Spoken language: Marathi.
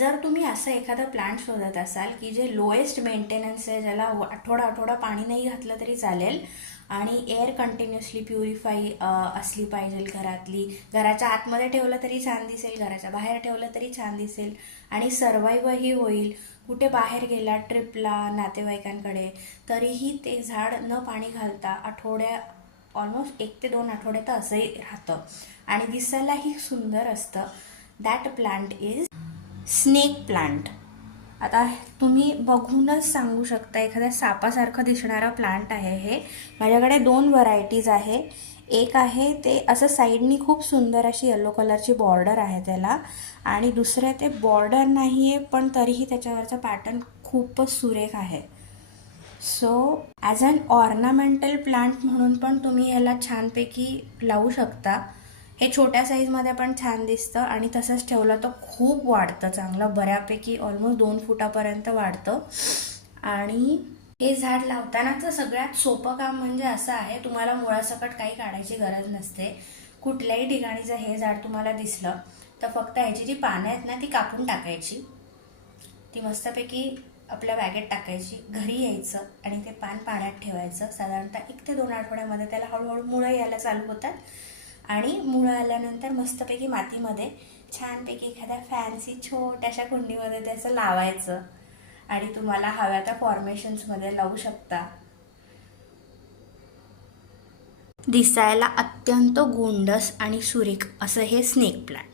जर तुम्ही असं एखादं प्लांट शोधत असाल की जे लोएस्ट मेंटेनन्स आहे, ज्याला आठवडा पाणी नाही घातलं तरी चालेल आणि एअर कंटिन्युअसली प्युरिफाई असली पाहिजे घरातली, घराच्या आतमध्ये ठेवलं तरी छान दिसेल, घराच्या बाहेर ठेवलं तरी छान दिसेल आणि सर्वाईव्हही होईल, कुठे बाहेर गेला ट्रिपला नातेवाईकांकडे तरीही ते झाड न पाणी घालता ऑलमोस्ट 1 ते 2 आठवडे तर असंही राहतं आणि दिसायलाही सुंदर असतं. That plant is snake plant. आता तुम्ही बघूनच सांगू शकता, एखाद्या सापासारखं दिसणारा प्लांट आहे हे. माझ्याकडे 2 व्हरायटीज आहे. एक आहे ते असं साईडनी खूप सुंदर अशी येलो कलरची बॉर्डर आहे त्याला, आणि दुसरं ते बॉर्डर नाही आहे पण तरीही त्याच्यावरचा पॅटर्न खूपच सुरेख आहे. So as an ornamental plant म्हणून पण तुम्ही ह्याला छानपैकी लावू शकता. हे छोट्या साईजमध्ये पण छान दिसतं आणि तसंच ठेवलं तर खूप वाढतं चांगलं, बऱ्यापैकी ऑलमोस्ट 2 फुटापर्यंत वाढतं. आणि हे झाड लावतानाचं सगळ्यात सोपं काम म्हणजे असं आहे, तुम्हाला मुळासकट काही काढायची गरज नसते. कुठल्याही ठिकाणी जर हे झाड तुम्हाला दिसलं तर फक्त ह्याची जी पानं आहेत ना ती कापून टाकायची, ती मस्तपैकी आपल्या बॅगेत टाकायची, घरी यायचं आणि ते पान पाण्यात ठेवायचं. साधारणतः 1 ते 2 आठवड्यामध्ये त्याला हळूहळू मुळं यायला चालू होतात आणि मुळं आल्यानंतर मस्तपैकी मातीमध्ये छानपैकी एखाद्या फॅन्सी छोट्याशा कुंडीमध्ये ते असं लावायचं आणि तुम्हाला हव्या त्या फॉर्मेशन्समध्ये लावू शकता. दिसायला अत्यंत गोंडस आणि सुरेख असं हे स्नेक प्लांट.